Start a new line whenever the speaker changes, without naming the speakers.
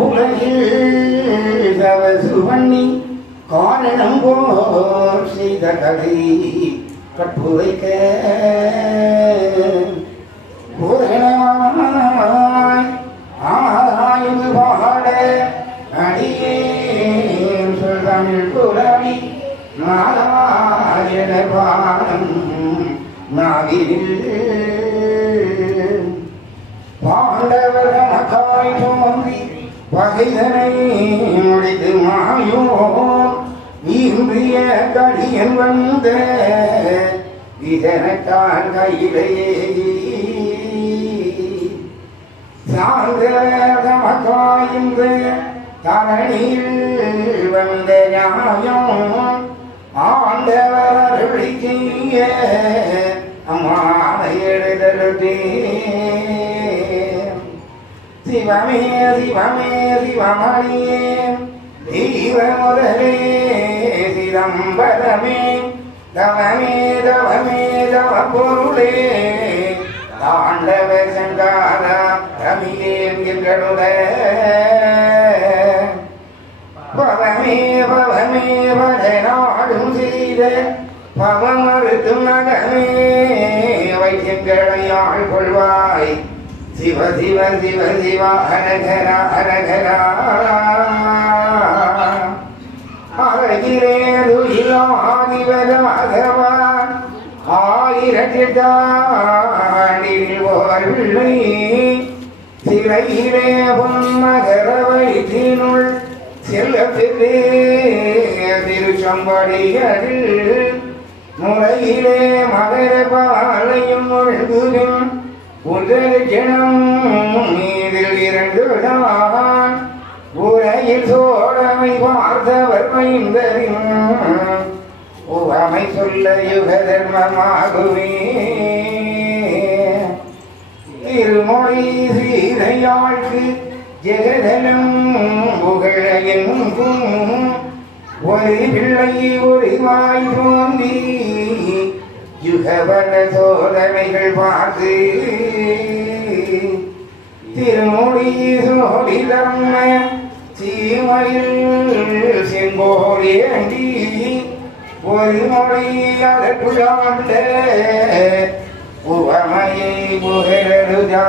உலகில் தவசு காரணம் போர் செய்த கதை கட்டுரைக்க பூரணமாய் ஆராய்ந்து பாட அடியே சொல் தமிழ் புரணி நாராயண பாடம் நாகிரில் பாண்டவரனக்காய் தோன்றி பகைதனை முடித்து மாயோ இன்றிய கடியன் வந்த இதனத்தான் கையிலேயே சாந்தரமக்காயின்ற தரணியில் வந்த நியாயம் ஆண்டவர் செய்ய அம்மாவை எழுதலுதே சிவமே சிவமே சிவமணியே தீவமுதலே சிதம்பரமே தவமே தவமே தவ பொருளே தாண்டவ சங்காரா ரமியேம் எங்களுடைய பவமே பவமே வடநாடும் செய்த பவமறுத்து நகமே வைத்தியங்களை ஆள் கொள்வாய் சிவ சிவ சிவ சிவ ஹரகரா ஹரகரா அழகிறேதுயிலாதிவதமாகவான் ஆயிரத்திட்டாண்டில் ஓர் பிள்ளை சிறையிலே பொன்மகர செல்ல பெற்றே திருச்சம்படிகளில் முறையிலே மகர பாலையும் ஒழுகுதும் ஜனம் நீதில் இரண்டு தான் உரையில் சோழமை பார்த்தவர் மைந்தரின் உவமை சொல்ல யுக தர்மமாகுவே திருமொழி சீதையாழ்க்கு ஜெகதனம் புகழ எங்கும் ஒரு பிள்ளை ஒரு வாய் தோன்றி யுகவன சோதனைகள் பார்த்து. திருமொழி சோழிதம்ம சீமையில் செங்கோலேண்டி ஒரு மொழி அதற்குள்ளாண்ட உவமையை புகழருதா?